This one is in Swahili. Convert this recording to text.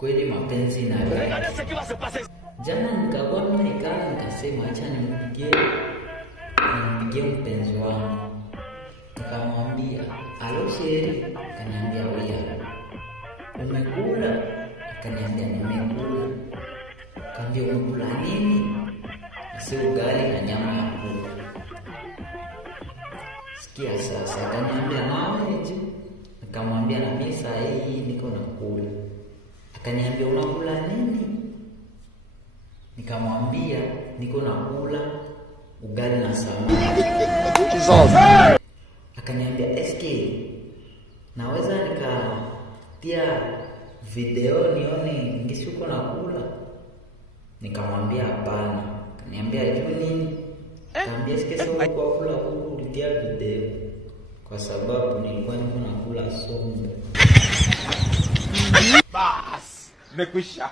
kweli mapenzi na wewe. Jana nikakuwa nimekaa nikasema acha nimpigie mpenzi wangu. Nikamwambia, "Alo sheri." Akaniambia, "Wewe umekula?" Akaniambia, "Nimekula." Nikamwambia, "Umekula nini?" "Si ugali na nyama ya kuku." Sikia sasa, akaniambia, "Naweje?" Nikamwambia, "Na mimi saa hii niko nakula." Akaniambia, "Unakula nini?" Nikamwambia, "Niko nakula ugali na samaki." Akaniambia, "SK, naweza nikatia video nione ngisi uko nakula?" Nikamwambia, "Hapana." Akaniambia, "Juu nini?" Nikamwambia, "SK, sio kwa kula kuku ulitia video." Kwa sababu nilikuwa niko nakula sombe. Bas, nimekwisha.